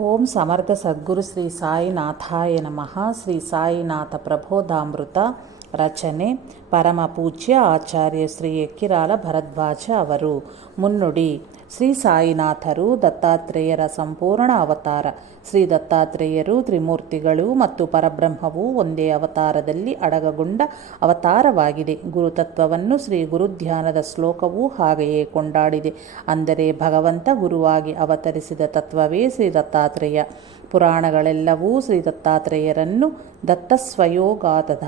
ಓಂ ಸಮರ್ಥ ಸದ್ಗುರು ಶ್ರೀ ಸಾಯಿನಾಥಾಯ ನಮಃ ಶ್ರೀ ಸಾಯಿನಾಥ ಪ್ರಬೋಧಾಮೃತ ರಚನೆ ಪರಮ ಪೂಜ್ಯ ಆಚಾರ್ಯ ಶ್ರೀ ಎಕ್ಕಿರಾಲ ಭರದ್ವಾಜ ಅವರು ಮುನ್ನುಡಿ ಶ್ರೀ ಸಾಯಿನಾಥರು ದತ್ತಾತ್ರೇಯರ ಸಂಪೂರ್ಣ ಅವತಾರ. ಶ್ರೀ ದತ್ತಾತ್ರೇಯರು ತ್ರಿಮೂರ್ತಿಗಳು ಮತ್ತು ಪರಬ್ರಹ್ಮವು ಒಂದೇ ಅವತಾರದಲ್ಲಿ ಅಡಗಗೊಂಡ ಅವತಾರವಾಗಿದೆ. ಗುರುತತ್ವವನ್ನು ಶ್ರೀ ಗುರುಧ್ಯಾನದ ಶ್ಲೋಕವೂ ಹಾಗೆಯೇ ಕೊಂಡಾಡಿದೆ. ಅಂದರೆ ಭಗವಂತ ಗುರುವಾಗಿ ಅವತರಿಸಿದ ತತ್ವವೇ ಶ್ರೀ ದತ್ತಾತ್ರೇಯ. ಪುರಾಣಗಳೆಲ್ಲವೂ ಶ್ರೀ ದತ್ತಾತ್ರೇಯರನ್ನು ದತ್ತಸ್ವಯೋಗಾತದ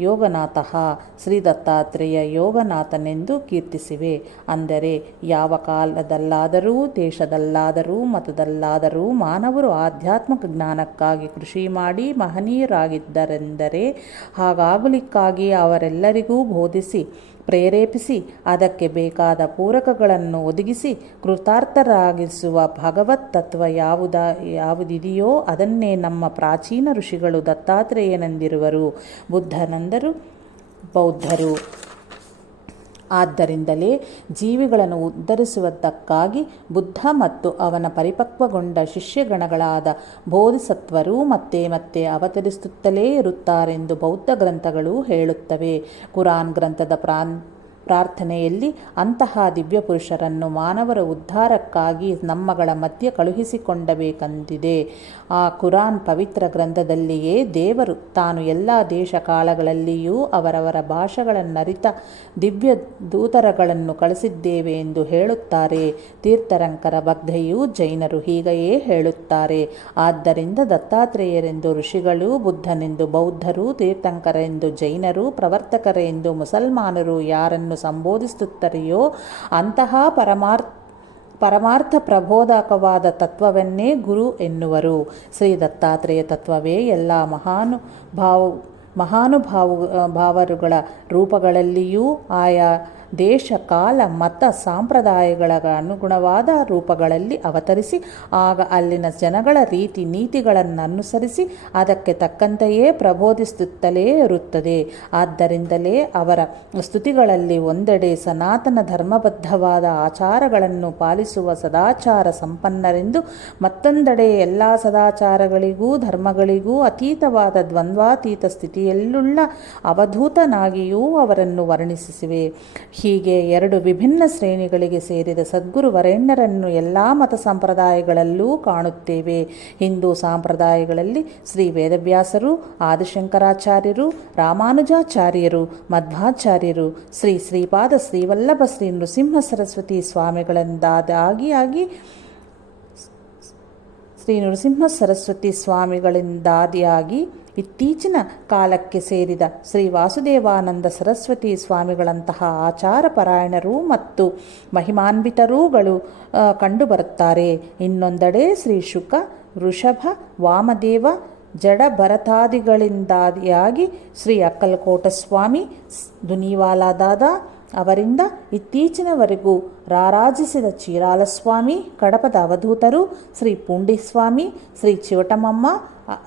ಯೋಗನಾಥಃ ಶ್ರೀ ದತ್ತಾತ್ರೇಯ ಯೋಗನಾಥನೆಂದು ಕೀರ್ತಿಸಿವೆ. ಅಂದರೆ, ಯಾವ ಕಾಲದಲ್ಲಾದರೂ, ದೇಶದಲ್ಲಾದರೂ, ಮತದಲ್ಲಾದರೂ ಮಾನವರು ಆಧ್ಯಾತ್ಮಿಕ ಜ್ಞಾನಕ್ಕಾಗಿ ಕೃಷಿ ಮಾಡಿ ಮಹನೀಯರಾಗಿದ್ದರೆಂದರೆ, ಹಾಗಾಗಲಿಕ್ಕಾಗಿ ಅವರೆಲ್ಲರಿಗೂ ಬೋಧಿಸಿ ಪ್ರೇರೇಪಿಸಿ, ಅದಕ್ಕೆ ಬೇಕಾದ ಪೂರಕಗಳನ್ನು ಒದಗಿಸಿ ಕೃತಾರ್ಥರಾಗಿಸುವ ಭಗವತ್ ತತ್ವ ಯಾವುದ, ಯಾವುದಿದೆಯೋ ಅದನ್ನೇ ನಮ್ಮ ಪ್ರಾಚೀನ ಋಷಿಗಳು ದತ್ತಾತ್ರೇಯನೆಂದಿರುವರು. ಬುದ್ಧನಂದರು, ಬೌದ್ಧರು. ಆದ್ದರಿಂದಲೇ ಜೀವಿಗಳನ್ನು ಉದ್ಧರಿಸುವುದಕ್ಕಾಗಿ ಬುದ್ಧ ಮತ್ತು ಅವನ ಪರಿಪಕ್ವಗೊಂಡ ಶಿಷ್ಯಗಣಗಳಾದ ಬೋಧಿಸತ್ವರು ಮತ್ತೆ ಮತ್ತೆ ಅವತರಿಸುತ್ತಲೇ ಇರುತ್ತಾರೆಂದು ಬೌದ್ಧ ಗ್ರಂಥಗಳು ಹೇಳುತ್ತವೆ. ಕುರಾನ್ ಗ್ರಂಥದ ಪ್ರಾನ್ ಪ್ರಾರ್ಥನೆಯಲ್ಲಿ ಅಂತಹ ದಿವ್ಯಪುರುಷರನ್ನು ಮಾನವರ ಉದ್ಧಾರಕ್ಕಾಗಿ ನಮ್ಮಗಳ ಮಧ್ಯೆ ಕಳುಹಿಸಿಕೊಂಡಬೇಕಂದಿದೆ. ಆ ಕುರಾನ್ ಪವಿತ್ರ ಗ್ರಂಥದಲ್ಲಿಯೇ ದೇವರು ತಾನು ಎಲ್ಲ ದೇಶ ಕಾಲಗಳಲ್ಲಿಯೂ ಅವರವರ ಭಾಷೆಗಳನ್ನರಿತ ದಿವ್ಯ ದೂತರಗಳನ್ನು ಕಳಿಸಿದ್ದೇವೆ ಎಂದು ಹೇಳುತ್ತಾರೆ. ತೀರ್ಥರಂಕರ ಬಗ್ಧೆಯು ಜೈನರು ಹೀಗೆಯೇ ಹೇಳುತ್ತಾರೆ. ಆದ್ದರಿಂದ ದತ್ತಾತ್ರೇಯರೆಂದು ಋಷಿಗಳು ಬುದ್ಧನೆಂದು ಬೌದ್ಧರು ತೀರ್ಥಂಕರೆಂದು ಜೈನರು ಪ್ರವರ್ತಕರೆಂದು ಮುಸಲ್ಮಾನರು ಯಾರನ್ನು ಸಂಬೋಧಿಸುತ್ತರೆಯೋ ಅಂತಹ ಪರಮಾರ್ಥ ಪರಮಾರ್ಥ ಪ್ರಬೋಧಕವಾದ ತತ್ವವನ್ನೇ ಗುರು ಎನ್ನುವರು. ಶ್ರೀ ದತ್ತಾತ್ರೇಯ ತತ್ವವೇ ಎಲ್ಲ ಮಹಾನುಭಾವ ಮಹಾನುಭಾವ, ಭಾವರುಗಳ ರೂಪಗಳಲ್ಲಿಯೂ ಆಯಾ ದೇಶ ಕಾಲ ಮತ ಸಾಂಪ್ರದಾಯಗಳ ಅನುಗುಣವಾದ ರೂಪಗಳಲ್ಲಿ ಅವತರಿಸಿ, ಆಗ ಅಲ್ಲಿನ ಜನಗಳ ರೀತಿ ನೀತಿಗಳನ್ನು ಅನುಸರಿಸಿ ಅದಕ್ಕೆ ತಕ್ಕಂತೆಯೇ ಪ್ರಬೋಧಿಸುತ್ತಲೇ ಇರುತ್ತದೆ. ಆದ್ದರಿಂದಲೇ ಅವರ ಸ್ತುತಿಗಳಲ್ಲಿ ಒಂದೆಡೆ ಸನಾತನ ಧರ್ಮಬದ್ಧವಾದ ಆಚಾರಗಳನ್ನು ಪಾಲಿಸುವ ಸದಾಚಾರ ಸಂಪನ್ನರೆಂದು ಮತ್ತೊಂದೆಡೆ ಎಲ್ಲ ಸದಾಚಾರಗಳಿಗೂ ಧರ್ಮಗಳಿಗೂ ಅತೀತವಾದ ದ್ವಂದ್ವಾತೀತ ಸ್ಥಿತಿಯಲ್ಲುಳ್ಳ ಅವಧೂತನಾಗಿಯೂ ಅವರನ್ನು ವರ್ಣಿಸಿವೆ ಹೀಗೆ ಎರಡು ವಿಭಿನ್ನ ಶ್ರೇಣಿಗಳಿಗೆ ಸೇರಿದ ಸದ್ಗುರು ವರೇಣ್ಯರನ್ನು ಎಲ್ಲ ಮತ ಸಂಪ್ರದಾಯಗಳಲ್ಲೂ ಕಾಣುತ್ತೇವೆ. ಹಿಂದೂ ಸಂಪ್ರದಾಯಗಳಲ್ಲಿ ಶ್ರೀ ವೇದವ್ಯಾಸರು, ಆದಿಶಂಕರಾಚಾರ್ಯರು, ರಾಮಾನುಜಾಚಾರ್ಯರು, ಮಧ್ವಾಚಾರ್ಯರು, ಶ್ರೀ ಶ್ರೀಪಾದ ಶ್ರೀವಲ್ಲಭ ಶ್ರೀ ನೃಸಿಂಹ ಸರಸ್ವತಿ ಸ್ವಾಮಿಗಳಿಂದಾಗಿ ಶ್ರೀ ನೃಸಿಂಹ ಸರಸ್ವತಿ ಸ್ವಾಮಿಗಳಿಂದಾದಿಯಾಗಿ ಇತ್ತೀಚಿನ ಕಾಲಕ್ಕೆ ಸೇರಿದ ಶ್ರೀ ವಾಸುದೇವಾನಂದ ಸರಸ್ವತಿ ಸ್ವಾಮಿಗಳಂತಹ ಆಚಾರ ಪರಾಯಣರು ಮತ್ತು ಮಹಿಮಾನ್ವಿತರುಗಳು ಕಂಡುಬರುತ್ತಾರೆ. ಇನ್ನೊಂದೆಡೆ ಶ್ರೀ ಶುಕ, ವೃಷಭ, ವಾಮದೇವ ಜಡ ಭರತಾದಿಗಳಿಂದಾದಿಯಾಗಿ ಶ್ರೀ ಅಕ್ಕಲಕೋಟಸ್ವಾಮಿ ದುನಿವಾಲಾದಾದ ಅವರಿಂದ ಇತ್ತೀಚಿನವರೆಗೂ ರಾರಾಜಿಸಿದ ಚೀರಾಲಸ್ವಾಮಿ ಕಡಪದ ಅವಧೂತರು ಶ್ರೀ ಪುಂಡಿಸ್ವಾಮಿ, ಶ್ರೀ ಚಿವಟಮಮ್ಮ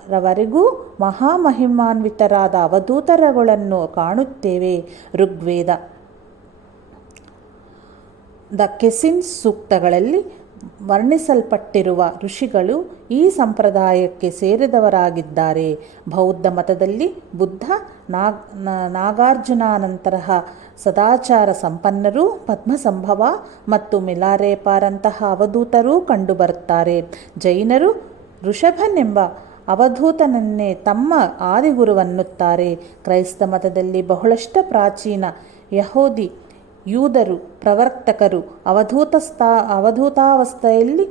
ರವರೆಗೂ ಮಹಾಮಹಿಮಾನ್ವಿತರಾದ ಅವಧೂತರಗಳನ್ನು ಕಾಣುತ್ತೇವೆ. ಋಗ್ವೇದ ದ ಕೆಸಿನ್ ಸೂಕ್ತಗಳಲ್ಲಿ ವರ್ಣಿಸಲ್ಪಟ್ಟಿರುವ ಋಷಿಗಳು ಈ ಸಂಪ್ರದಾಯಕ್ಕೆ ಸೇರಿದವರಾಗಿದ್ದಾರೆ. ಬೌದ್ಧ ಮತದಲ್ಲಿ ಬುದ್ಧ ನಾಗ್ ನಾಗಾರ್ಜುನನಂತಹ ಸದಾಚಾರ ಸಂಪನ್ನರು, ಪದ್ಮಸಂಭವ ಮತ್ತು ಮಿಲಾರೇಪಾರಂತಹ ಅವಧೂತರೂ ಕಂಡುಬರುತ್ತಾರೆ. ಜೈನರು ಋಷಭನೆಂಬ ಅವಧೂತನನ್ನೇ ತಮ್ಮ ಆದಿಗುರುವನ್ನುತ್ತಾರೆ. ಕ್ರೈಸ್ತ ಮತದಲ್ಲಿ ಬಹಳಷ್ಟು ಪ್ರಾಚೀನ ಯಹೋದಿ ಯೂದರು, ಪ್ರವರ್ತಕರು ಅವಧೂತಸ್ಥಾ, ಅವಧೂತಾವಸ್ಥೆಯಲ್ಲಿ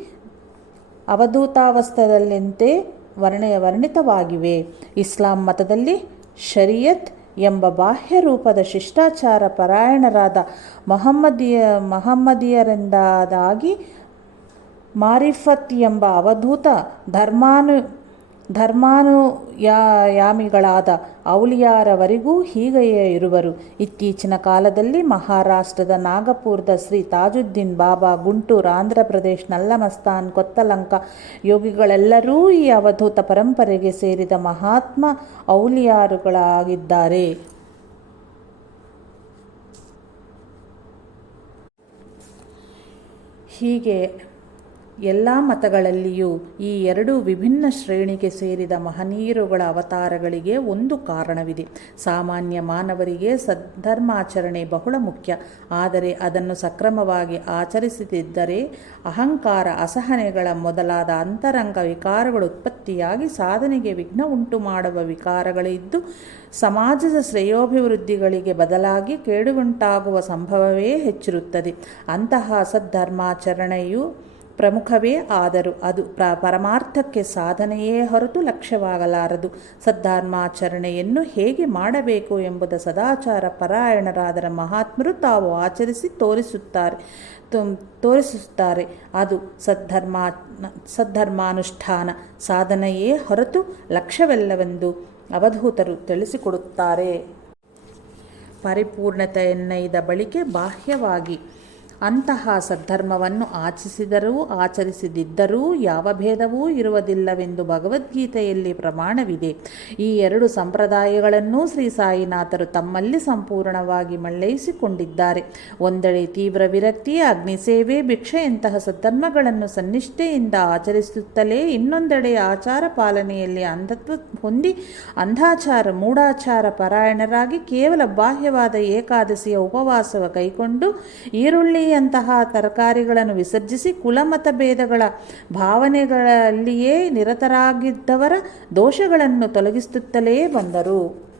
ಅವಧೂತಾವಸ್ಥೆಯಲ್ಲಂತೆ ವರ್ಣಯ ವರ್ಣಿತವಾಗಿವೆ. ಇಸ್ಲಾಂ ಮತದಲ್ಲಿ ಶರಿಯತ್ ಎಂಬ ಬಾಹ್ಯ ರೂಪದ ಶಿಷ್ಟಾಚಾರ ಪರಾಯಣರಾದ ಮೊಹಮ್ಮದಿಯ ಮಹಮ್ಮದಿಯರಿಂದಾದಾಗಿ ಮಾರಿಫತ್ ಎಂಬ ಅವಧೂತ ಧರ್ಮಾನು ಧರ್ಮಾನುಯಾಮಿಗಳಾದ ಔಲಿಯಾರವರೆಗೂ ಹೀಗೆಯೇ ಇರುವರು. ಇತ್ತೀಚಿನ ಕಾಲದಲ್ಲಿ ಮಹಾರಾಷ್ಟ್ರದ ನಾಗಪುರದ ಶ್ರೀ ತಾಜುದ್ದೀನ್ ಬಾಬಾ ಗುಂಟೂರು, ಆಂಧ್ರ ಪ್ರದೇಶ್, ನಲ್ಲಮಸ್ತಾನ್, ಕೊತ್ತಲಂಕ ಯೋಗಿಗಳೆಲ್ಲರೂ ಈ ಅವಧೂತ ಪರಂಪರೆಗೆ ಸೇರಿದ ಮಹಾತ್ಮ ಔಲಿಯಾರುಗಳಾಗಿದ್ದಾರೆ. ಹೀಗೆ ಎಲ್ಲ ಮತಗಳಲ್ಲಿಯೂ ಈ ಎರಡು ವಿಭಿನ್ನ ಶ್ರೇಣಿಗೆ ಸೇರಿದ ಮಹನೀಯರುಗಳ ಅವತಾರಗಳಿಗೆ ಒಂದು ಕಾರಣವಿದೆ. ಸಾಮಾನ್ಯ ಮಾನವರಿಗೆ ಸದ್ಧರ್ಮಾಚರಣೆ ಬಹಳ ಮುಖ್ಯ. ಆದರೆ ಅದನ್ನು ಸಕ್ರಮವಾಗಿ ಆಚರಿಸದಿದ್ದರೆ ಅಹಂಕಾರ, ಅಸಹನೆಗಳ ಮೊದಲಾದ ಅಂತರಂಗ ವಿಕಾರಗಳು ಉತ್ಪತ್ತಿಯಾಗಿ ಸಾಧನೆಗೆ ವಿಘ್ನ ಉಂಟು ಮಾಡುವ ವಿಕಾರಗಳಿದ್ದು ಸಮಾಜದ ಶ್ರೇಯೋಭಿವೃದ್ಧಿಗಳಿಗೆ ಬದಲಾಗಿ ಕೇಡುಗುಂಟಾಗುವ ಸಂಭವವೇ ಹೆಚ್ಚಿರುತ್ತದೆ. ಅಂತಹ ಸದ್ಧರ್ಮಾಚರಣೆಯು ಪ್ರಮುಖವೇ ಆದರೂ ಅದು ಪ್ರ ಪರಮಾರ್ಥಕ್ಕೆ ಸಾಧನೆಯೇ ಹೊರತು ಲಕ್ಷ್ಯವಾಗಲಾರದು. ಸದ್ಧರ್ಮಾಚರಣೆಯನ್ನು ಹೇಗೆ ಮಾಡಬೇಕು ಎಂಬುದ ಸದಾಚಾರ ಪರಾಯಣರಾದರ ಮಹಾತ್ಮರು ತಾವು ಆಚರಿಸಿ ತೋರಿಸುತ್ತಾರೆ. ತೋರಿಸುತ್ತಾರೆ. ಅದು ಸದ್ಧರ್ಮ ಸದ್ಧರ್ಮಾನುಷ್ಠಾನ ಸಾಧನೆಯೇ ಹೊರತು ಲಕ್ಷ್ಯವೆಲ್ಲವೆಂದು ಅವಧೂತರು ತಿಳಿಸಿಕೊಡುತ್ತಾರೆ. ಪರಿಪೂರ್ಣತೆಯನ್ನೈದ ಬಳಿಕೆ ಬಾಹ್ಯವಾಗಿ ಅಂತಹ ಸದ್ಧರ್ಮವನ್ನು ಆಚರಿಸಿದರೂ, ಆಚರಿಸದಿದ್ದರೂ ಯಾವ ಭೇದವೂ ಇರುವುದಿಲ್ಲವೆಂದು ಭಗವದ್ಗೀತೆಯಲ್ಲಿ ಪ್ರಮಾಣವಿದೆ. ಈ ಎರಡು ಸಂಪ್ರದಾಯಗಳನ್ನು ಶ್ರೀ ಸಾಯಿನಾಥರು ತಮ್ಮಲ್ಲಿ ಸಂಪೂರ್ಣವಾಗಿ ಮಳ್ಳೈಸಿಕೊಂಡಿದ್ದಾರೆ ಒಂದೆಡೆ ತೀವ್ರ ವಿರಕ್ತಿ ಅಗ್ನಿಸೇವೆ ಭಿಕ್ಷೆಯಂತಹ ಸದ್ಧರ್ಮಗಳನ್ನು ಸನ್ನಿಷ್ಠೆಯಿಂದ ಆಚರಿಸುತ್ತಲೇ ಇನ್ನೊಂದೆಡೆ ಆಚಾರ ಪಾಲನೆಯಲ್ಲಿ ಅಂಧತ್ವ ಹೊಂದಿ ಅಂಧಾಚಾರ, ಮೂಢಾಚಾರ ಪರಾಯಣರಾಗಿ ಕೇವಲ ಬಾಹ್ಯವಾದ ಏಕಾದಶಿಯ ಉಪವಾಸವ ಕೈಕೊಂಡು ಈರುಳ್ಳಿ ಅಂತಹ ತರಕಾರಿಗಳನ್ನು ವಿಸರ್ಜಿಸಿ ಕುಲಮತ ಭೇದಗಳ ಭಾವನೆಗಳಲ್ಲಿಯೇ ನಿರತರಾಗಿದ್ದವರ ದೋಷಗಳನ್ನು ತೊಲಗಿಸುತ್ತಲೇ ಬಂದರು.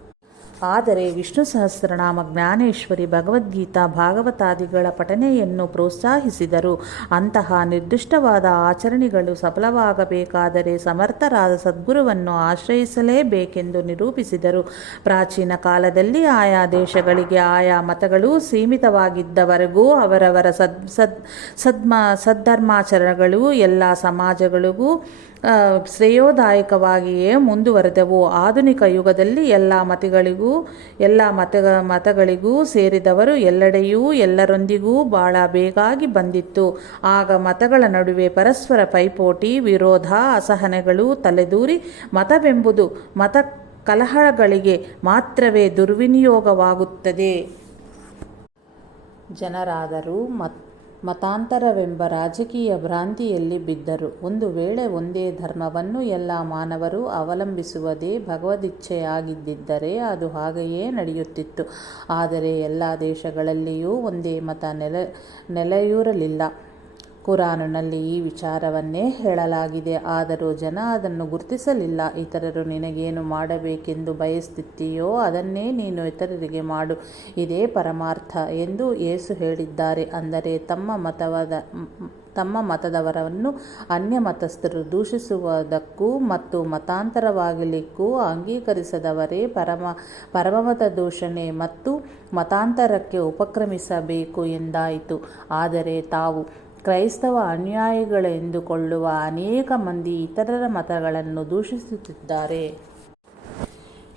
ಆದರೆ ವಿಷ್ಣು ಸಹಸ್ರನಾಮ ಜ್ಞಾನೇಶ್ವರಿ ಭಗವದ್ಗೀತಾ ಭಾಗವತಾದಿಗಳ ಪಠನೆಯನ್ನು ಪ್ರೋತ್ಸಾಹಿಸಿದರು. ಅಂತಹ ನಿರ್ದಿಷ್ಟವಾದ ಆಚರಣೆಗಳು ಸಫಲವಾಗಬೇಕಾದರೆ ಸಮರ್ಥರಾದ ಸದ್ಗುರುವನ್ನು ಆಶ್ರಯಿಸಲೇಬೇಕೆಂದು ನಿರೂಪಿಸಿದರು. ಪ್ರಾಚೀನ ಕಾಲದಲ್ಲಿ ಆಯಾ ದೇಶಗಳಿಗೆ ಆಯಾ ಮತಗಳು ಸೀಮಿತವಾಗಿದ್ದವರೆಗೂ ಅವರವರ ಸದ್ ಸದ್ ಸದ್ಮ ಸದ್ಧರ್ಮಾಚರಣೆಗಳು ಎಲ್ಲ ಸಮಾಜಗಳಿಗೂ ಶ್ರೇಯೋದಾಯಕವಾಗಿಯೇ ಮುಂದುವರೆದವು. ಆಧುನಿಕ ಯುಗದಲ್ಲಿ ಎಲ್ಲ ಮತಗಳಿಗೂ, ಎಲ್ಲ ಮತ, ಮತಗಳಿಗೂ ಸೇರಿದವರು ಎಲ್ಲೆಡೆಯೂ, ಎಲ್ಲರೊಂದಿಗೂ ಬಹಳ ಬೇಗಾಗಿ ಬಂದಿತ್ತು. ಆಗ ಮತಗಳ ನಡುವೆ ಪರಸ್ಪರ ಪೈಪೋಟಿ, ವಿರೋಧ, ಅಸಹನೆಗಳು ತಲೆದೂರಿ ಮತವೆಂಬುದು ಮತ ಕಲಹಗಳಿಗೆ ಮಾತ್ರವೇ ದುರ್ವಿನಿಯೋಗವಾಗುತ್ತದೆ. ಜನರಾದರೂ ಮತ್ ಮತಾಂತರವೆಂಬ ರಾಜಕೀಯ ಭ್ರಾಂತಿಯಲ್ಲಿ ಬಿದ್ದರು. ಒಂದು ವೇಳೆ ಒಂದೇ ಧರ್ಮವನ್ನು ಎಲ್ಲ ಮಾನವರು ಅವಲಂಬಿಸುವುದೇ ಭಗವದಿಚ್ಛೆಯಾಗಿದ್ದರೆ ಅದು ಹಾಗೆಯೇ ನಡೆಯುತ್ತಿತ್ತು. ಆದರೆ ಎಲ್ಲ ದೇಶಗಳಲ್ಲಿಯೂ ಒಂದೇ ಮತ ನೆಲೆ ನೆಲೆಯೂರಲಿಲ್ಲ. ಕುರಾನಿನಲ್ಲಿ ಈ ವಿಚಾರವನ್ನೇ ಹೇಳಲಾಗಿದೆ. ಆದರೂ ಜನ ಅದನ್ನು ಗುರುತಿಸಲಿಲ್ಲ. ಇತರರು, ನಿನಗೇನು ಮಾಡಬೇಕೆಂದು ಬಯಸುತ್ತೀಯೋ ಅದನ್ನೇ ನೀನು ಇತರರಿಗೆ ಮಾಡು. ಇದೇ ಪರಮಾರ್ಥ ಎಂದು ಏಸು ಹೇಳಿದ್ದಾರೆ. ಅಂದರೆ ತಮ್ಮ ಮತವಾದ, ತಮ್ಮ ಮತದವರನ್ನು ಅನ್ಯ ಮತಸ್ಥರು ದೂಷಿಸುವುದಕ್ಕೂ ಮತ್ತು ಮತಾಂತರವಾಗಲಿಕ್ಕೂ ಅಂಗೀಕರಿಸದವರೇ ಪರಮ, ಪರಮಮತ ದೂಷಣೆ ಮತ್ತು ಮತಾಂತರಕ್ಕೆ ಉಪಕ್ರಮಿಸಬೇಕು ಎಂದಾಯಿತು. ಆದರೆ ತಾವು ಕ್ರೈಸ್ತವ ಅನುಯಾಯಿಗಳೆಂದುಕೊಳ್ಳುವ ಅನೇಕ ಮಂದಿ ಇತರರ ಮತಗಳನ್ನು ದೂಷಿಸುತ್ತಿದ್ದಾರೆ.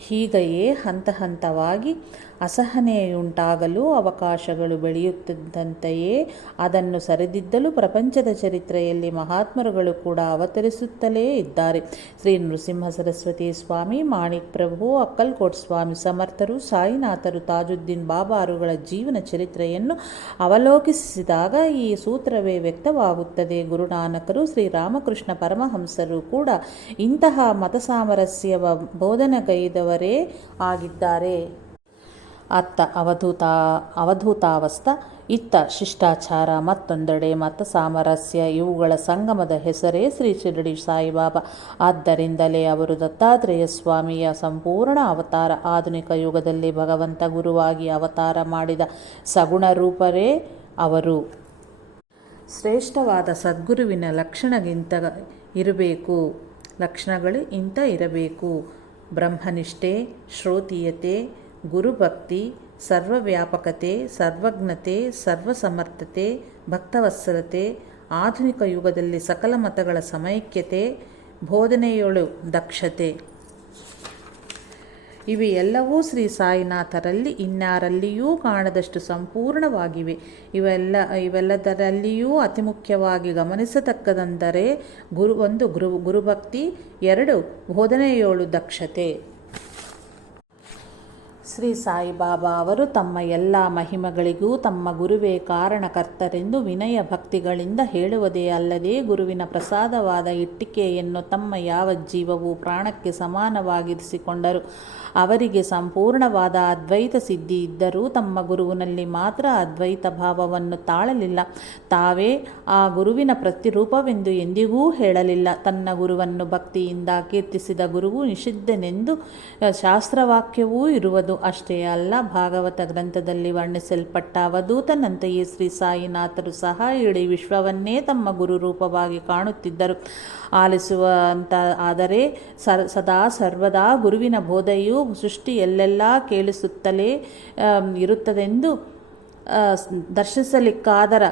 ಹೀಗೆಯೇ ಹಂತ ಹಂತವಾಗಿ ಅಸಹನೆಯುಂಟಾಗಲು ಅವಕಾಶಗಳು ಬೆಳೆಯುತ್ತಿದ್ದಂತೆಯೇ ಅದನ್ನು ಸರಿದಿದ್ದಲು ಪ್ರಪಂಚದ ಚರಿತ್ರೆಯಲ್ಲಿ ಮಹಾತ್ಮರುಗಳು ಕೂಡ ಅವತರಿಸುತ್ತಲೇ ಇದ್ದಾರೆ. ಶ್ರೀ ನೃಸಿಂಹ ಸರಸ್ವತಿ ಸ್ವಾಮಿ, ಮಾಣಿಕ್ ಪ್ರಭು, ಅಕ್ಕಲ್ಕೋಟ್ ಸ್ವಾಮಿ ಸಮರ್ಥರು, ಸಾಯಿನಾಥರು, ತಾಜುದ್ದೀನ್ ಬಾಬಾರುಗಳ ಜೀವನ ಚರಿತ್ರೆಯನ್ನು ಅವಲೋಕಿಸಿದಾಗ ಈ ಸೂತ್ರವೇ ವ್ಯಕ್ತವಾಗುತ್ತದೆ. ಗುರುನಾನಕರು ಶ್ರೀರಾಮಕೃಷ್ಣ ಪರಮಹಂಸರು ಕೂಡ ಇಂತಹ ಮತ ಸಾಮರಸ್ಯವ ಬೋಧನೆಗೈದವರೇ ಆಗಿದ್ದಾರೆ. ಅತ್ತ ಅವಧೂತ, ಅವಧೂತಾವಸ್ಥ, ಇತ್ತ ಶಿಷ್ಟಾಚಾರ ಮತ್ತೊಂದೆಡೆ ಮತ ಸಾಮರಸ್ಯ, ಇವುಗಳ ಸಂಗಮದ ಹೆಸರೇ ಶ್ರೀ ಶಿರಡಿ ಸಾಯಿಬಾಬಾ. ಆದ್ದರಿಂದಲೇ ಅವರು ದತ್ತಾತ್ರೇಯ ಸ್ವಾಮಿಯ ಸಂಪೂರ್ಣ ಅವತಾರ ಆಧುನಿಕ ಯುಗದಲ್ಲಿ ಭಗವಂತ ಗುರುವಾಗಿ ಅವತಾರ ಮಾಡಿದ ಸಗುಣ ರೂಪರೇ ಅವರು. ಶ್ರೇಷ್ಠವಾದ ಸದ್ಗುರುವಿನ ಲಕ್ಷಣಗಿಂತ ಇರಬೇಕು, ಲಕ್ಷಣಗಳು ಇಂಥ ಇರಬೇಕು. ಬ್ರಹ್ಮನಿಷ್ಠೆ ಶ್ರೋತೀಯತೆ ಗುರುಭಕ್ತಿ ಸರ್ವವ್ಯಾಪಕತೆ ಸರ್ವಜ್ಞತೆ ಸರ್ವಸಮರ್ಥತೆ ಭಕ್ತವತ್ಸಲತೆ ಆಧುನಿಕ ಯುಗದಲ್ಲಿ ಸಕಲ ಮತಗಳ ಸಮೈಕ್ಯತೆ ಬೋಧನೆಯೊಳು ದಕ್ಷತೆ. ಇವೆ ಎಲ್ಲವೂ ಶ್ರೀ ಸಾಯಿನಾಥರಲ್ಲಿ ಇನ್ನಾರಲ್ಲಿಯೂ ಕಾಣದಷ್ಟು ಸಂಪೂರ್ಣವಾಗಿವೆ. ಇವೆಲ್ಲ, ಇವೆಲ್ಲದರಲ್ಲಿಯೂ ಅತಿ ಮುಖ್ಯವಾಗಿ ಗಮನಿಸತಕ್ಕದಂದರೆ ಗುರು, ಒಂದು ಗುರು, ಗುರುಭಕ್ತಿ, ಎರಡು ಬೋಧನೆಯೋಳು ದಕ್ಷತೆ. ಶ್ರೀ ಸಾಯಿಬಾಬಾ ಅವರು ತಮ್ಮ ಎಲ್ಲ ಮಹಿಮಗಳಿಗೂ ತಮ್ಮ ಗುರುವೇ ಕಾರಣಕರ್ತರೆಂದು ವಿನಯ ಭಕ್ತಿಗಳಿಂದ ಹೇಳುವುದೇ ಅಲ್ಲದೆ ಗುರುವಿನ ಪ್ರಸಾದವಾದ ಇಟ್ಟಿಕೆಯನ್ನು ತಮ್ಮ ಯಾವ ಜೀವವು ಪ್ರಾಣಕ್ಕೆ ಸಮಾನವಾಗಿರಿಸಿಕೊಂಡರು. ಅವರಿಗೆ ಸಂಪೂರ್ಣವಾದ ಅದ್ವೈತ ಸಿದ್ಧಿ ಇದ್ದರೂ ತಮ್ಮ ಗುರುವಿನಲ್ಲಿ ಮಾತ್ರ ಅದ್ವೈತ ಭಾವವನ್ನು ತಾಳಲಿಲ್ಲ. ತಾವೇ ಆ ಗುರುವಿನ ಪ್ರತಿರೂಪವೆಂದು ಎಂದಿಗೂ ಹೇಳಲಿಲ್ಲ. ತನ್ನ ಗುರುವನ್ನು ಭಕ್ತಿಯಿಂದ ಕೀರ್ತಿಸಿದ ಗುರುವು ನಿಷಿದ್ಧನೆಂದು ಶಾಸ್ತ್ರವಾಕ್ಯವೂ ಇರುವುದು. ಅಷ್ಟೇ ಅಲ್ಲ, ಭಾಗವತ ಗ್ರಂಥದಲ್ಲಿ ವರ್ಣಿಸಲ್ಪಟ್ಟ ಅವಧೂತನಂತೆಯೇ ಶ್ರೀ ಸಾಯಿನಾಥರು ಸಹ ಇಡೀ ವಿಶ್ವವನ್ನೇ ತಮ್ಮ ಗುರು ರೂಪವಾಗಿ ಕಾಣುತ್ತಿದ್ದರು. ಆಲಿಸುವಂತ, ಆದರೆ ಸರ್, ಸದಾ ಸರ್ವದಾ ಗುರುವಿನ ಬೋಧೆಯು ಸೃಷ್ಟಿ ಎಲ್ಲೆಲ್ಲ ಕೇಳಿಸುತ್ತಲೇ ಇರುತ್ತದೆಂದು ದರ್ಶಿಸಲಿಕ್ಕಾದರ,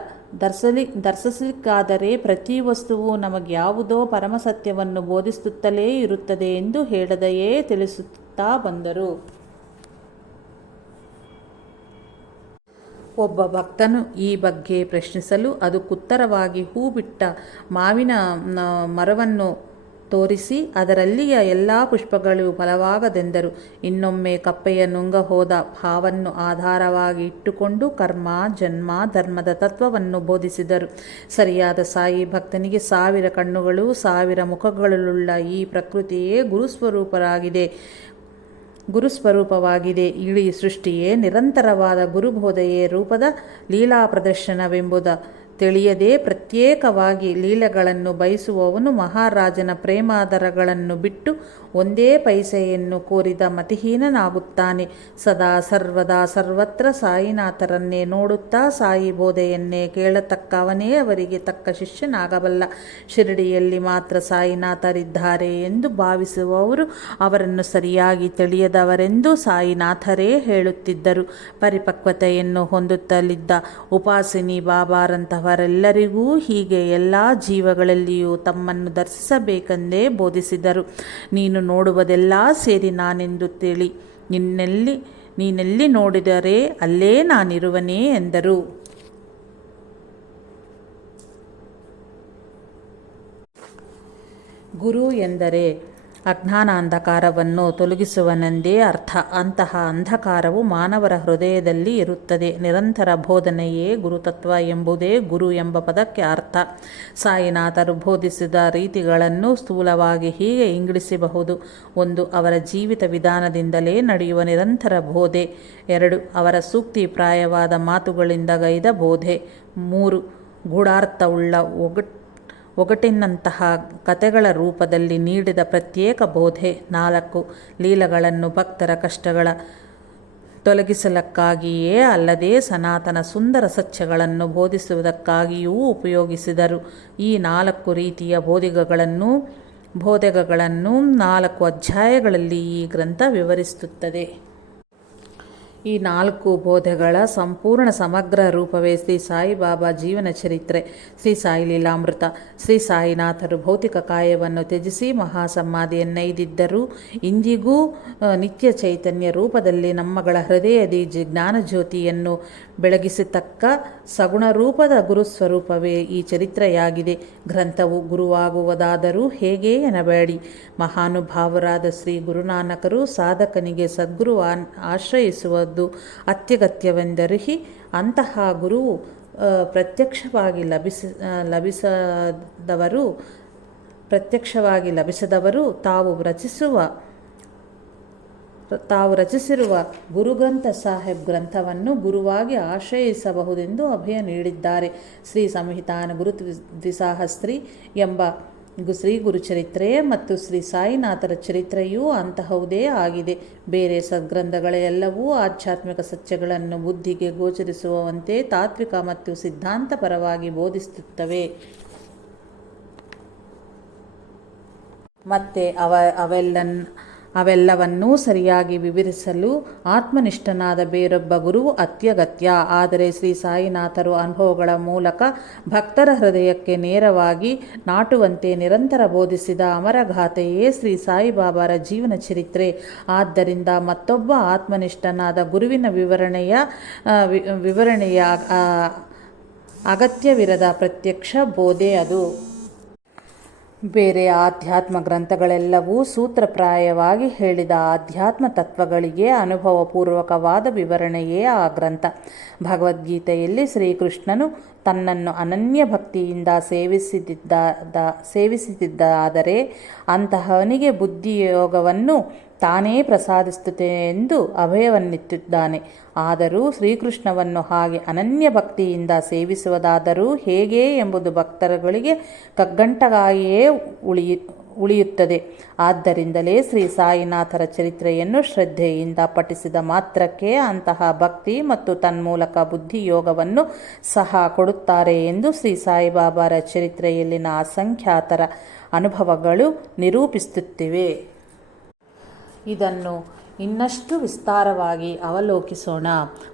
ದರ್ಶಲಿ, ದರ್ಶಿಸಲಿಕ್ಕಾದರೆ ಪ್ರತಿ ವಸ್ತುವು ನಮಗೆ ಯಾವುದೋ ಪರಮಸತ್ಯವನ್ನು ಬೋಧಿಸುತ್ತಲೇ ಇರುತ್ತದೆ ಎಂದು ಹೇಳದೆಯೇ ತಿಳಿಸುತ್ತಾ ಬಂದರು. ಒಬ್ಬ ಭಕ್ತನು ಈ ಬಗ್ಗೆ ಪ್ರಶ್ನಿಸಲು ಅದು ಕುತ್ತರವಾಗಿ ಹೂ ಬಿಟ್ಟ ಮಾವಿನ ಮರವನ್ನು ತೋರಿಸಿ ಅದರಲ್ಲಿಯ ಎಲ್ಲ ಪುಷ್ಪಗಳು ಫಲವಾಗದೆಂದರು. ಇನ್ನೊಮ್ಮೆ ಕಪ್ಪೆಯ ನುಂಗ ಹೋದ ಭಾವನ್ನು ಆಧಾರವಾಗಿ ಇಟ್ಟುಕೊಂಡು ಕರ್ಮ, ಜನ್ಮ, ಧರ್ಮದ ತತ್ವವನ್ನು ಬೋಧಿಸಿದರು. ಸರಿಯಾದ ಸಾಯಿ ಭಕ್ತನಿಗೆ ಸಾವಿರ ಕಣ್ಣುಗಳು, ಸಾವಿರ ಮುಖಗಳಲ್ಲುಳ್ಳ ಈ ಪ್ರಕೃತಿಯೇ ಗುರುಸ್ವರೂಪರಾಗಿದೆ. ಗುರುಸ್ವರೂಪವಾಗಿದೆ. ಇಡೀ ಸೃಷ್ಟಿಯೇ ನಿರಂತರವಾದ ಗುರುಬೋಧೆಯೇ ರೂಪದ ಲೀಲಾ ಪ್ರದರ್ಶನವೆಂಬುದ ತಿಳಿಯದೆ ಪ್ರತ್ಯೇಕವಾಗಿ ಲೀಲೆಗಳನ್ನು ಬಯಸುವವನು ಮಹಾರಾಜನ ಪ್ರೇಮಾದರಗಳನ್ನು ಬಿಟ್ಟು ಒಂದೇ ಪೈಸೆಯನ್ನು ಕೋರಿದ ಮತಿಹೀನನಾಗುತ್ತಾನೆ. ಸದಾ ಸರ್ವದಾ ಸರ್ವತ್ರ ಸಾಯಿನಾಥರನ್ನೇ ನೋಡುತ್ತಾ ಸಾಯಿ ಬೋಧೆಯನ್ನೇ ಕೇಳತಕ್ಕವನೇ ಅವರಿಗೆ ತಕ್ಕ ಶಿಷ್ಯನಾಗಬಲ್ಲ. ಶಿರಡಿಯಲ್ಲಿ ಮಾತ್ರ ಸಾಯಿನಾಥರಿದ್ದಾರೆ ಎಂದು ಭಾವಿಸುವವರು ಅವರನ್ನು ಸರಿಯಾಗಿ ತಿಳಿಯದವರೆಂದು ಸಾಯಿನಾಥರೇ ಹೇಳುತ್ತಿದ್ದರು. ಪರಿಪಕ್ವತೆಯನ್ನು ಹೊಂದುತ್ತಲಿದ್ದ ಉಪಾಸಿನಿ ಬಾಬಾರಂತಹವರೆಲ್ಲರಿಗೂ ಹೀಗೆ ಎಲ್ಲ ಜೀವಗಳಲ್ಲಿಯೂ ತಮ್ಮನ್ನು ದರ್ಶಿಸಬೇಕೆಂದೇ ಬೋಧಿಸಿದರು. ನೀನು ನೋಡುವುದೆಲ್ಲ ಸೇರಿ ನಾನೆಂದು ತಿಳಿ, ನಿನ್ನೆಲ್ಲಿ, ನೀನೆಲ್ಲಿ ನೋಡಿದರೆ ಅಲ್ಲೇ ನಾನಿರುವನೇ ಎಂದರು. ಗುರು ಎಂದರೆ ಅಜ್ಞಾನ ಅಂಧಕಾರವನ್ನು ತೊಲಗಿಸುವನೆಂದೇ ಅರ್ಥ. ಅಂತಹ ಅಂಧಕಾರವು ಮಾನವರ ಹೃದಯದಲ್ಲಿ ಇರುತ್ತದೆ. ನಿರಂತರ ಬೋಧನೆಯೇ ಗುರುತತ್ವ ಎಂಬುದೇ ಗುರು ಎಂಬ ಪದಕ್ಕೆ ಅರ್ಥ. ಸಾಯಿನಾಥರು ಬೋಧಿಸಿದ ರೀತಿಗಳನ್ನು ಸ್ಥೂಲವಾಗಿ ಹೀಗೆ ಇಂಗಿಡಿಸಬಹುದು. ಒಂದು, ಅವರ ಜೀವಿತ ವಿಧಾನದಿಂದಲೇ ನಡೆಯುವ ನಿರಂತರ ಬೋಧೆ. ಎರಡು, ಅವರ ಸೂಕ್ತಿಪ್ರಾಯವಾದ ಮಾತುಗಳಿಂದ ಗೈದ ಬೋಧೆ. ಮೂರು, ಗೂಢಾರ್ಥವುಳ್ಳ ಒಗಟ್ ಒಗಟಿನಂತಹ ಕತೆಗಳ ರೂಪದಲ್ಲಿ ನೀಡಿದ ಪ್ರತ್ಯೇಕ ಬೋಧೆ. ನಾಲ್ಕು ಲೀಲಗಳನ್ನು ಭಕ್ತರ ಕಷ್ಟಗಳ ತೊಲಗಿಸಲಕ್ಕಾಗಿಯೇ ಅಲ್ಲದೆ ಸನಾತನ ಸುಂದರ ಸತ್ಯಗಳನ್ನು ಬೋಧಿಸುವುದಕ್ಕಾಗಿಯೂ ಉಪಯೋಗಿಸಿದರು. ಈ ನಾಲ್ಕು ರೀತಿಯ ಬೋಧಿಗಗಳನ್ನು ಬೋಧೆಗಳನ್ನು ನಾಲ್ಕು ಅಧ್ಯಾಯಗಳಲ್ಲಿ ಈ ಗ್ರಂಥ ವಿವರಿಸುತ್ತದೆ. ಈ ನಾಲ್ಕು ಬೋಧೆಗಳ ಸಂಪೂರ್ಣ ಸಮಗ್ರ ರೂಪವೇ ಶ್ರೀ ಸಾಯಿಬಾಬಾ ಜೀವನ ಚರಿತ್ರೆ, ಶ್ರೀ ಸಾಯಿ ಲೀಲಾಮೃತ, ಶ್ರೀ ಸಾಯಿನಾಥರು ಭೌತಿಕ ಕಾಯವನ್ನು ತ್ಯಜಿಸಿ ಮಹಾಸಮಾಧಿಯನ್ನೈದಿದ್ದರೂ ಇಂದಿಗೂ ನಿತ್ಯ ಚೈತನ್ಯ ರೂಪದಲ್ಲಿ ನಮ್ಮಗಳ ಹೃದಯದಿ ಜ್ಞಾನಜ್ಯೋತಿಯನ್ನು ಬೆಳಗಿಸತಕ್ಕ ಸಗುಣ ರೂಪದ ಗುರುಸ್ವರೂಪವೇ ಈ ಚರಿತ್ರೆಯಾಗಿದೆ. ಗ್ರಂಥವು ಗುರುವಾಗುವುದಾದರೂ ಹೇಗೆ ಎನ್ನಬೇಡಿ. ಮಹಾನುಭಾವರಾದ ಶ್ರೀ ಗುರುನಾನಕರು ಸಾಧಕನಿಗೆ ಸದ್ಗುರು ಆಶ್ರಯಿಸುವುದು ಅತ್ಯಗತ್ಯವೆಂದರೆ ಅಂತಹ ಗುರು ಪ್ರತ್ಯಕ್ಷವಾಗಿ ಲಭಿಸ ಲಭಿಸದವರು, ಪ್ರತ್ಯಕ್ಷವಾಗಿ ಲಭಿಸದವರು ತಾವು ರಚಿಸುವ, ತಾವು ರಚಿಸಿರುವ ಗುರುಗ್ರಂಥ ಸಾಹೇಬ್ ಗ್ರಂಥವನ್ನು ಗುರುವಾಗಿ ಆಶ್ರಯಿಸಬಹುದೆಂದು ಅಭಯ ನೀಡಿದ್ದಾರೆ. ಶ್ರೀ ಸಂಹಿತಾನ ಗುರು ದ್ವಿಸಾಹಸ್ತ್ರಿ ಎಂಬ ಶ್ರೀ ಗುರುಚರಿತ್ರೆ ಮತ್ತು ಶ್ರೀ ಸಾಯಿನಾಥರ ಚರಿತ್ರೆಯೂ ಅಂತಹುದೇ ಆಗಿದೆ. ಬೇರೆ ಸದ್ಗ್ರಂಥಗಳೆಲ್ಲವೂ ಆಧ್ಯಾತ್ಮಿಕ ಸತ್ಯಗಳನ್ನು ಬುದ್ಧಿಗೆ ಗೋಚರಿಸುವಂತೆ ತಾತ್ವಿಕ ಮತ್ತು ಸಿದ್ಧಾಂತಪರವಾಗಿ ಬೋಧಿಸುತ್ತವೆ. ಮತ್ತೆ ಅವ ಅವೆಲ್ಲನ್ ಅವೆಲ್ಲವನ್ನೂ ಸರಿಯಾಗಿ ವಿವರಿಸಲು ಆತ್ಮನಿಷ್ಠನಾದ ಬೇರೊಬ್ಬ ಗುರು ಅತ್ಯಗತ್ಯ. ಆದರೆ ಶ್ರೀ ಸಾಯಿನಾಥರು ಅನುಭವಗಳ ಮೂಲಕ ಭಕ್ತರ ಹೃದಯಕ್ಕೆ ನೇರವಾಗಿ ನಾಟುವಂತೆ ನಿರಂತರ ಬೋಧಿಸಿದ ಅಮರಗಾಥೆಯೇ ಶ್ರೀ ಸಾಯಿಬಾಬಾರ ಜೀವನ ಚರಿತ್ರೆ. ಆದ್ದರಿಂದ ಮತ್ತೊಬ್ಬ ಆತ್ಮನಿಷ್ಠನಾದ ಗುರುವಿನ ವಿವರಣೆಯ ವಿವರಣೆಯ ಅಗತ್ಯವಿರದ ಪ್ರತ್ಯಕ್ಷ ಬೋಧೆ ಅದು. ಬೇರೆ ಆಧ್ಯಾತ್ಮ ಗ್ರಂಥಗಳೆಲ್ಲವೂ ಸೂತ್ರಪ್ರಾಯವಾಗಿ ಹೇಳಿದ ಆಧ್ಯಾತ್ಮ ತತ್ವಗಳಿಗೆ ಅನುಭವಪೂರ್ವಕವಾದ ವಿವರಣೆಯೇ ಆ ಗ್ರಂಥ. ಭಗವದ್ಗೀತೆಯಲ್ಲಿ ಶ್ರೀಕೃಷ್ಣನು ತನ್ನನ್ನು ಅನನ್ಯ ಭಕ್ತಿಯಿಂದ ಸೇವಿಸಿದ್ದ ಸೇವಿಸುತ್ತಿದ್ದಾದರೆ ಅಂತಹವನಿಗೆ ಬುದ್ಧಿಯೋಗವನ್ನು ತಾನೇ ಪ್ರಸಾದಿಸುತ್ತೆ ಎಂದು ಅಭಯವನ್ನಿತ್ತಿದ್ದಾನೆ ಆದರೂ ಶ್ರೀಕೃಷ್ಣವನ್ನು ಹಾಗೆ ಅನನ್ಯ ಭಕ್ತಿಯಿಂದ ಸೇವಿಸುವುದಾದರೂ ಹೇಗೆ ಎಂಬುದು ಭಕ್ತರುಗಳಿಗೆ ಕಗ್ಗಂಟಗಾಗಿಯೇ ಉಳಿಯ, ಉಳಿಯುತ್ತದೆ. ಆದ್ದರಿಂದಲೇ ಶ್ರೀ ಸಾಯಿನಾಥರ ಚರಿತ್ರೆಯನ್ನು ಶ್ರದ್ಧೆಯಿಂದ ಪಠಿಸಿದ ಮಾತ್ರಕ್ಕೆ ಅಂತಹ ಭಕ್ತಿ ಮತ್ತು ತನ್ಮೂಲಕ ಬುದ್ಧಿಯೋಗವನ್ನು ಸಹ ಕೊಡುತ್ತಾರೆ ಎಂದು ಶ್ರೀ ಸಾಯಿಬಾಬಾರ ಚರಿತ್ರೆಯಲ್ಲಿನ ಅಸಂಖ್ಯಾತರ ಅನುಭವಗಳು ನಿರೂಪಿಸುತ್ತಿವೆ. ಇದನ್ನು ಇನ್ನಷ್ಟು ವಿಸ್ತಾರವಾಗಿ ಅವಲೋಕಿಸೋಣ.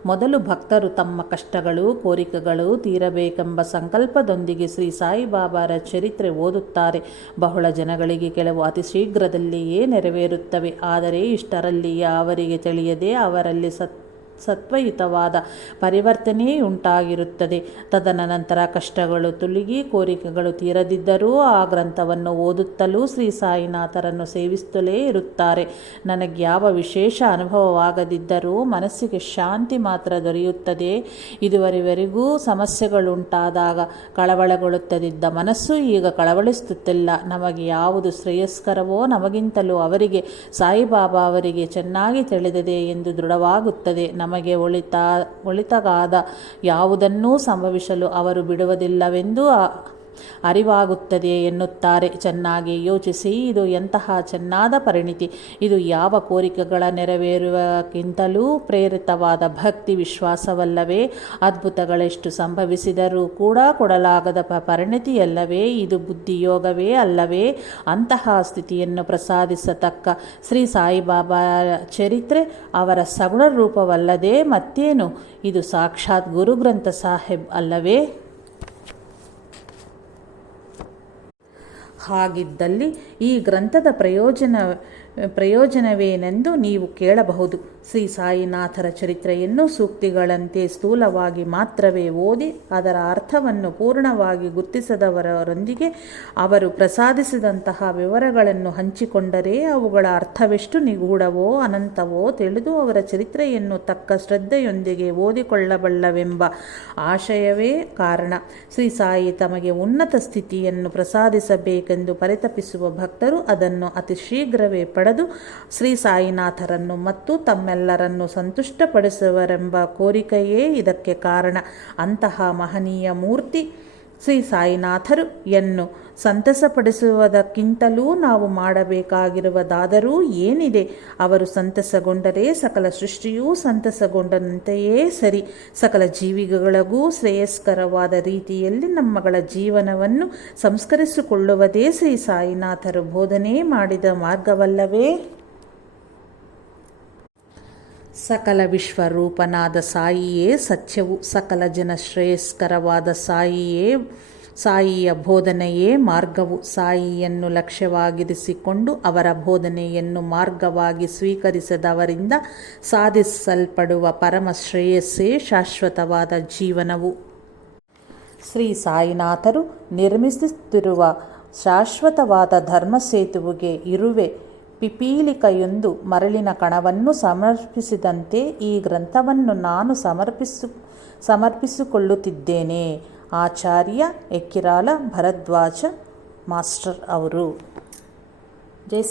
ಮೊದಲು ಭಕ್ತರು ತಮ್ಮ ಕಷ್ಟಗಳು, ಕೋರಿಕೆಗಳು ತೀರಬೇಕೆಂಬ ಸಂಕಲ್ಪದೊಂದಿಗೆ ಶ್ರೀ ಸಾಯಿಬಾಬಾರ ಚರಿತ್ರೆ ಓದುತ್ತಾರೆ. ಬಹಳ ಜನಗಳಿಗೆ ಕೆಲವು ಅತಿ ಶೀಘ್ರದಲ್ಲಿಯೇ ನೆರವೇರುತ್ತವೆ. ಆದರೆ ಇಷ್ಟರಲ್ಲಿಯೇ ಅವರಿಗೆ ತಿಳಿಯದೆ ಅವರಲ್ಲಿ ಸತ್ ಸತ್ವಯುತವಾದ ಪರಿವರ್ತನೆಯುಂಟಾಗಿರುತ್ತದೆ ತದನಂತರ ಕಷ್ಟಗಳು ತುಳುಗಿ ಕೋರಿಕೆಗಳು ತೀರದಿದ್ದರೂ ಆ ಗ್ರಂಥವನ್ನು ಓದುತ್ತಲೂ ಶ್ರೀ ಸಾಯಿನಾಥರನ್ನು ಸೇವಿಸುತ್ತಲೇ ಇರುತ್ತಾರೆ. ನನಗೆ ಯಾವ ವಿಶೇಷ ಅನುಭವವಾಗದಿದ್ದರೂ ಮನಸ್ಸಿಗೆ ಶಾಂತಿ ಮಾತ್ರ ದೊರೆಯುತ್ತದೆ. ಇದುವರೆವರೆಗೂ ಸಮಸ್ಯೆಗಳುಂಟಾದಾಗ ಕಳವಳಗೊಳ್ಳುತ್ತದಿದ್ದ ಮನಸ್ಸು ಈಗ ಕಳವಳಿಸುತ್ತಿಲ್ಲ. ನಮಗೆ ಯಾವುದು ಶ್ರೇಯಸ್ಕರವೋ ನಮಗಿಂತಲೂ ಅವರಿಗೆ, ಸಾಯಿಬಾಬಾ ಅವರಿಗೆ ಚೆನ್ನಾಗಿ ತಿಳಿದಿದೆ ಎಂದು ದೃಢವಾಗುತ್ತದೆ. ನಮಗೆ ಒಳಿತ ಒಳಿತಗಾದ ಯಾವುದನ್ನೂ ಸಂಭವಿಸಲು ಅವರು ಬಿಡುವುದಿಲ್ಲವೆಂದು ಅರಿವಾಗುತ್ತದೆ ಎನ್ನುತ್ತಾರೆ. ಚೆನ್ನಾಗಿ ಯೋಚಿಸಿ, ಇದು ಎಂತಹ ಚೆನ್ನಾದ ಪರಿಣಿತಿ. ಇದು ಯಾವ ಕೋರಿಕೆಗಳ ನೆರವೇರುವಕ್ಕಿಂತಲೂ ಪ್ರೇರಿತವಾದ ಭಕ್ತಿ ವಿಶ್ವಾಸವಲ್ಲವೇ? ಅದ್ಭುತಗಳೆಷ್ಟು ಸಂಭವಿಸಿದರೂ ಕೂಡ ಕೊಡಲಾಗದ ಪರಿಣಿತಿಯಲ್ಲವೇ? ಇದು ಬುದ್ಧಿಯೋಗವೇ ಅಲ್ಲವೇ? ಅಂತಹ ಸ್ಥಿತಿಯನ್ನು ಪ್ರಸಾದಿಸತಕ್ಕ ಶ್ರೀ ಸಾಯಿಬಾಬಾ ಚರಿತ್ರೆ ಅವರ ಸಗುಣ ರೂಪವಲ್ಲದೆ ಮತ್ತೇನು? ಇದು ಸಾಕ್ಷಾತ್ ಗುರುಗ್ರಂಥ ಸಾಹೇಬ್ ಅಲ್ಲವೇ? ಹಾಗಿದ್ದಲ್ಲಿ ಈ ಗ್ರಂಥದ ಪ್ರಯೋಜನ, ಪ್ರಯೋಜನವೇನೆಂದು ನೀವು ಕೇಳಬಹುದು. ಶ್ರೀ ಸಾಯಿನಾಥರ ಚರಿತ್ರೆಯನ್ನು ಸೂಕ್ತಿಗಳಂತೆ ಸ್ಥೂಲವಾಗಿ ಮಾತ್ರವೇ ಓದಿ, ಅದರ ಅರ್ಥವನ್ನು ಪೂರ್ಣವಾಗಿ ಗುರುತಿಸದವರೊಂದಿಗೆ ಅವರು ಪ್ರಸಾದಿಸಿದಂತಹ ವಿವರಗಳನ್ನು ಹಂಚಿಕೊಂಡರೆ ಅವುಗಳ ಅರ್ಥವೆಷ್ಟು ನಿಗೂಢವೋ ಅನಂತವೋ ತಿಳಿದು ಅವರ ಚರಿತ್ರೆಯನ್ನು ತಕ್ಕ ಶ್ರದ್ಧೆಯೊಂದಿಗೆ ಓದಿಕೊಳ್ಳಬಲ್ಲವೆಂಬ ಆಶಯವೇ ಕಾರಣ. ಶ್ರೀ ಸಾಯಿ ತಮಗೆ ಉನ್ನತ ಸ್ಥಿತಿಯನ್ನು ಪ್ರಸಾದಿಸಬೇಕೆಂದು ಪರಿತಪಿಸುವ ಭಕ್ತರು ಅದನ್ನು ಅತಿ ಶೀಘ್ರವೇ ಪಡೆದು ಶ್ರೀ ಸಾಯಿನಾಥರನ್ನು ಮತ್ತು ತಮ್ಮೆಲ್ಲರನ್ನು ಸಂತುಷ್ಟಪಡಿಸುವರೆಂಬ ಕೋರಿಕೆಯೇ ಇದಕ್ಕೆ ಕಾರಣ. ಅಂತಹ ಮಹನೀಯ ಮೂರ್ತಿ ಶ್ರೀ ಸಾಯಿನಾಥರು ಎನ್ನು ಸಂತಸಪಡಿಸುವುದಕ್ಕಿಂತಲೂ ನಾವು ಮಾಡಬೇಕಾಗಿರುವುದಾದರೂ ಏನಿದೆ? ಅವರು ಸಂತಸಗೊಂಡರೆ ಸಕಲ ಸೃಷ್ಟಿಯೂ ಸಂತಸಗೊಂಡಂತೆಯೇ ಸರಿ. ಸಕಲ ಜೀವಿಗಳಿಗೂ ಶ್ರೇಯಸ್ಕರವಾದ ರೀತಿಯಲ್ಲಿ ನಮ್ಮಗಳ ಜೀವನವನ್ನು ಸಂಸ್ಕರಿಸಿಕೊಳ್ಳುವುದೇ ಶ್ರೀ ಸಾಯಿನಾಥರು ಬೋಧನೆ ಮಾಡಿದ ಮಾರ್ಗವಲ್ಲವೇ? ಸಕಲ ವಿಶ್ವರೂಪನಾದ ಸಾಯಿಯೇ ಸತ್ಯವು, ಸಕಲ ಜನ ಶ್ರೇಯಸ್ಕರವಾದ ಸಾಯಿಯೇ, ಸಾಯಿಯ ಬೋಧನೆಯೇ ಮಾರ್ಗವು. ಸಾಯಿಯನ್ನು ಲಕ್ಷ್ಯವಾಗಿರಿಸಿಕೊಂಡು ಅವರ ಬೋಧನೆಯನ್ನು ಮಾರ್ಗವಾಗಿ ಸ್ವೀಕರಿಸದವರಿಂದ ಸಾಧಿಸಲ್ಪಡುವ ಪರಮ ಶ್ರೇಯಸ್ಸೇ ಶಾಶ್ವತವಾದ ಜೀವನವು. ಶ್ರೀ ಸಾಯಿನಾಥರು ನಿರ್ಮಿಸುತ್ತಿರುವ ಶಾಶ್ವತವಾದ ಧರ್ಮಸೇತುವಿಗೆ ಇರುವೆ. ಪಿಪೀಲಿಕೆಯೊಂದು ಮರಳಿನ ಕಣವನ್ನು ಸಮರ್ಪಿಸಿದಂತೆ ಈ ಗ್ರಂಥವನ್ನು ನಾನು ಸಮರ್ಪಿಸು, ಸಮರ್ಪಿಸಿಕೊಳ್ಳುತ್ತಿದ್ದೇನೆ. ಆಚಾರ್ಯ ಎಕ್ಕಿರಾಲ ಭರದ್ವಾಜ ಮಾಸ್ಟರ್ ಅವರು. ಜೈ